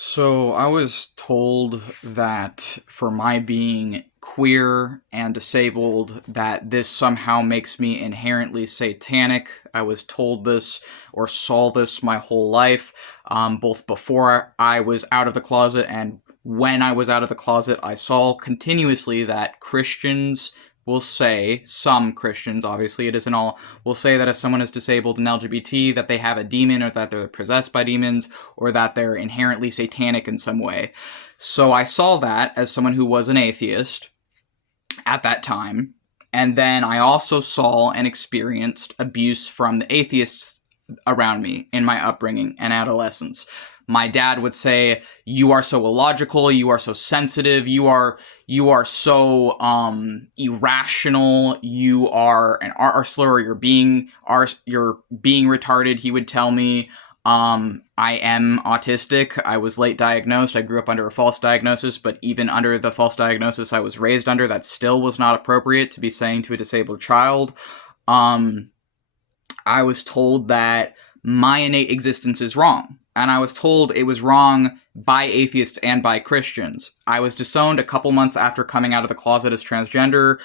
So I was told that for my being queer and disabled, that this somehow makes me inherently satanic. I was told this or saw this my whole life, both before I was out of the closet and when I was out of the closet. I saw continuously that Christians will say, some Christians, obviously it isn't all, will say that if someone is disabled and LGBT, that they have a demon or that they're possessed by demons or that they're inherently satanic in some way. So I saw that as someone who was an atheist at that time. And then I also saw and experienced abuse from the atheists around me in my upbringing and adolescence. My dad would say, "You are so illogical, you are so sensitive, you are so irrational, you are an R slur, you're being retarded," he would tell me. I am autistic. I was late diagnosed. I grew up under a false diagnosis, but even under the false diagnosis I was raised under, that still was not appropriate to be saying to a disabled child. Um, I was told that my innate existence is wrong. And I was told it was wrong by atheists and by Christians. I was disowned a couple months after coming out of the closet as transgender,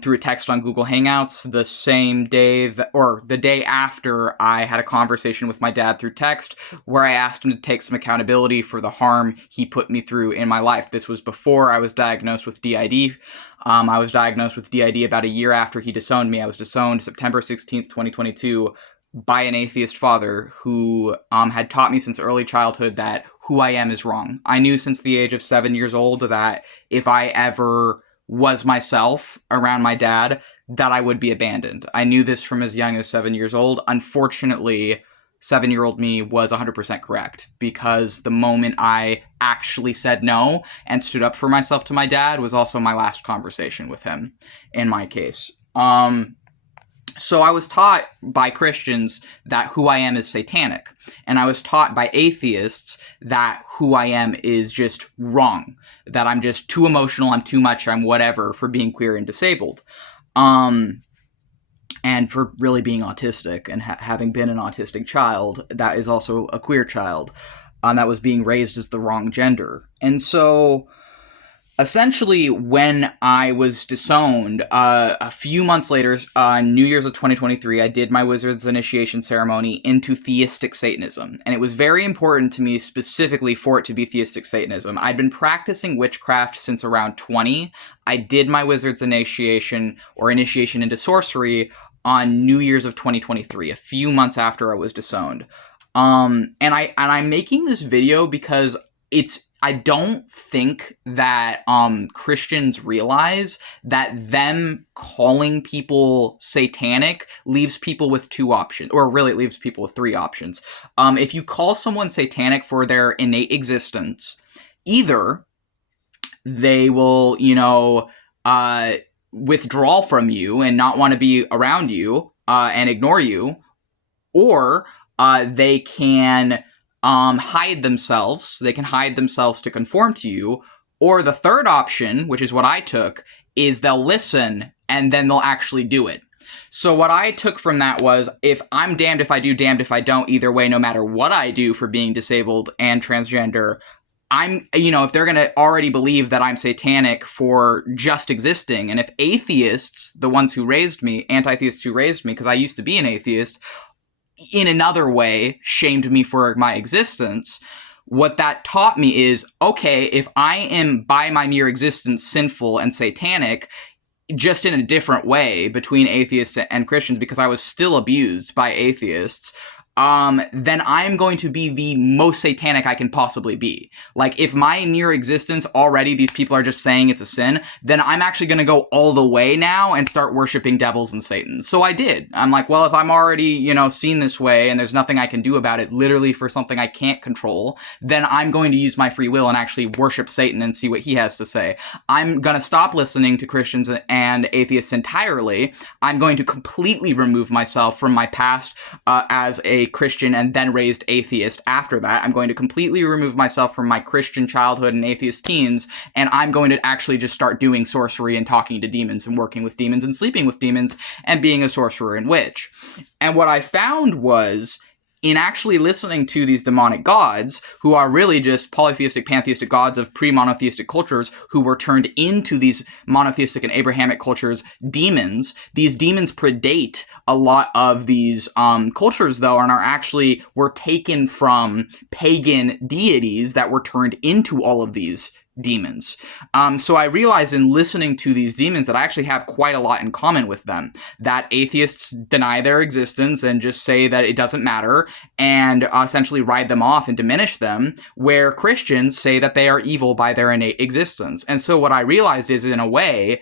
through a text on Google Hangouts the same day or the day after I had a conversation with my dad through text where I asked him to take some accountability for the harm he put me through in my life. This was before I was diagnosed with DID. I was diagnosed with DID about a year after he disowned me. I was disowned September 16th, 2022 by an atheist father who had taught me since early childhood that who I am is wrong. I knew since the age of 7 years old that if I ever was myself around my dad, that I would be abandoned. I knew this from as young as 7 years old. Unfortunately, 7-year-old me was 100% correct, because the moment I actually said no and stood up for myself to my dad was also my last conversation with him, in my case. So I was taught by Christians that who I am is satanic. And I was taught by atheists that who I am is just wrong. That I'm just too emotional, I'm too much, I'm whatever for being queer and disabled. And for really being autistic and having been an autistic child, that is also a queer child. That was being raised as the wrong gender. And so essentially, when I was disowned, a few months later, New Year's of 2023, I did my wizard's initiation ceremony into theistic Satanism. And it was very important to me specifically for it to be theistic Satanism. I'd been practicing witchcraft since around 20. I did my wizard's initiation into sorcery on New Year's of 2023, a few months after I was disowned. And I'm making this video because I don't think that Christians realize that them calling people satanic leaves people with two options, or really it leaves people with three options. If you call someone satanic for their innate existence, either they will, withdraw from you and not want to be around you and ignore you, or they can hide themselves. They can hide themselves to conform to you. Or the third option, which is what I took, is they'll listen and then they'll actually do it. So what I took from that was, if I'm damned if I do, damned if I don't, either way, no matter what I do for being disabled and transgender, if they're going to already believe that I'm satanic for just existing, and if atheists, the ones who raised me, anti-theists who raised me, because I used to be an atheist, in another way shamed me for my existence, what that taught me is, okay, if I am by my mere existence sinful and satanic, just in a different way between atheists and Christians, because I was still abused by atheists, then I'm going to be the most satanic I can possibly be. Like, if my mere existence already, these people are just saying it's a sin, then I'm actually going to go all the way now and start worshiping devils and Satan. So I did. I'm like, well, if I'm already, seen this way and there's nothing I can do about it, literally for something I can't control, then I'm going to use my free will and actually worship Satan and see what he has to say. I'm going to stop listening to Christians and atheists entirely. I'm going to completely remove myself from my past as a Christian and then raised atheist. After that, I'm going to completely remove myself from my Christian childhood and atheist teens, and I'm going to actually just start doing sorcery and talking to demons and working with demons and sleeping with demons and being a sorcerer and witch. And what I found was, in actually listening to these demonic gods, who are really just polytheistic, pantheistic gods of pre-monotheistic cultures who were turned into these monotheistic and Abrahamic cultures, demons. These demons predate a lot of these cultures, though, and were taken from pagan deities that were turned into all of these demons. So I realized in listening to these demons that I actually have quite a lot in common with them. That atheists deny their existence and just say that it doesn't matter and essentially ride them off and diminish them, where Christians say that they are evil by their innate existence. And so what I realized is, in a way,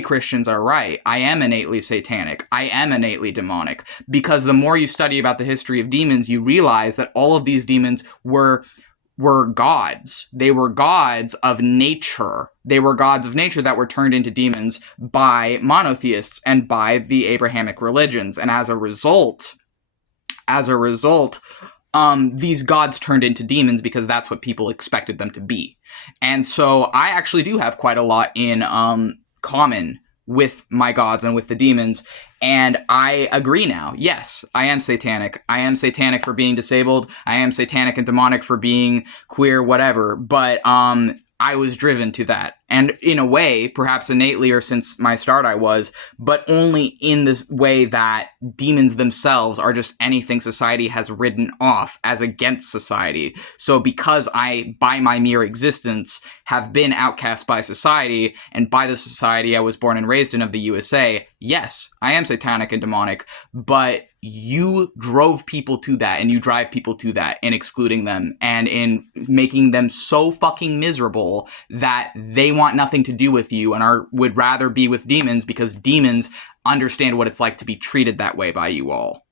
Christians are right. I am innately satanic. I am innately demonic. Because the more you study about the history of demons, you realize that all of these demons were gods. They were gods of nature. They were gods of nature that were turned into demons by monotheists and by the Abrahamic religions. And as a result, these gods turned into demons because that's what people expected them to be. And so I actually do have quite a lot in common with my gods and with the demons. And I agree now. Yes, I am satanic. I am satanic for being disabled. I am satanic and demonic for being queer, whatever. But I was driven to that. And in a way, perhaps innately or since my start I was, but only in this way that demons themselves are just anything society has written off as against society. So because I, by my mere existence, have been outcast by society, and by the society I was born and raised in of the USA, yes, I am satanic and demonic, but you drove people to that, and you drive people to that in excluding them and in making them so fucking miserable that they want nothing to do with you and would rather be with demons because demons understand what it's like to be treated that way by you all.